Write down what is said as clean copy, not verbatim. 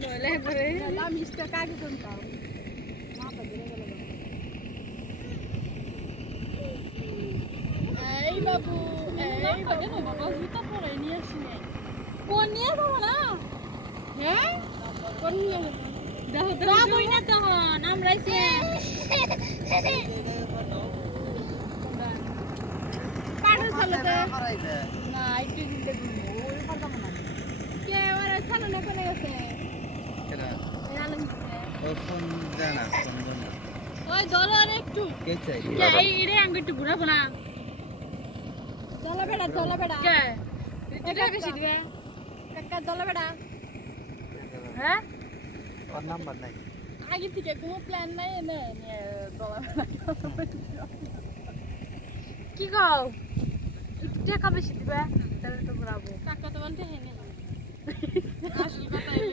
নইলে একবারে মিষ্টি কাকে শুনতাম মাথা ধরে গেল এই বাবু বাবা জুতা পরে নিয়ে আসি কোন নিয়ে যাবো না হ্যাঁ কোন নিয়ে যাবো যাবোই না তখন আমরা পাড়ে চলতে না একটু দিতে ওই পারতাম না কে ওরা ছানো না কোনে গেছে কেডা এই আলম ও ফোন জানা ফোন জানা ওই ডলার একটু কে চাই কে এই রে আঙ্গ একটু ঘুরাবো না দলা বেড়া কে এটা বেশি দিবে কাকা দলা বেড়া হ্যাঁ ওর নাম্বার নাই আগে থেকে কোনো প্ল্যান নাই না দলা বেড়া কি গাও একটু টাকা বেশি দিবে তাহলে তো ঘুরাবো টাকা তো বলতে হেনে